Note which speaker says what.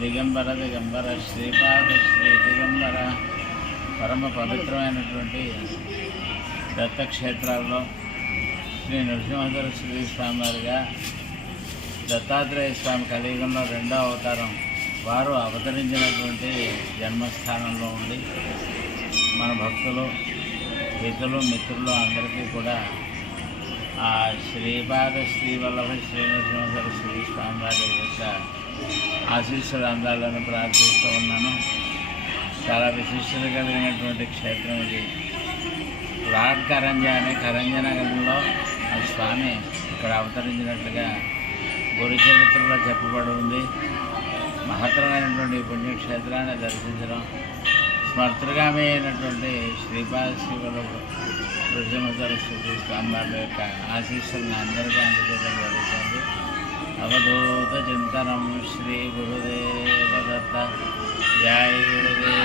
Speaker 1: దిగంబర దిగంబర శ్రీపాద శ్రీ దిగంబర. పరమ పవిత్రమైనటువంటి దత్తక్షేత్రాల్లో శ్రీ నరసింహధర శ్రీ స్వామి వారిగా దత్తాత్రేయ స్వామి కలియుగంలో రెండో అవతారం వారు అవతరించినటువంటి జన్మస్థానంలో ఉండి మన భక్తులు హితులు మిత్రులు అందరికీ కూడా ఆ శ్రీపాద శ్రీ వల్లభ శ్రీ స్వామి స్వామివారి యొక్క ఆశీస్సులు అందాలని ప్రార్థిస్తూ ఉన్నాను. చాలా విశిష్టత కలిగినటువంటి క్షేత్రం ఇది. లార్డ్ కరంజ అనే కరంజనగరంలో ఆ స్వామి ఇక్కడ అవతరించినట్లుగా గురు చరిత్రలో చెప్పబడి ఉంది. మహత్తరమైనటువంటి పుణ్యక్షేత్రాన్ని దర్శించడం స్మర్తగామి అయినటువంటి శ్రీపాద శివులు నృసింహధర శ్రీ స్వామివారి యొక్క ఆశీస్సులను అందరికీ అందజేయడం జరుగుతుంది. अवधूतचिन्तनं श्रीगुरुदेवदत्त। जय गुरुदेव।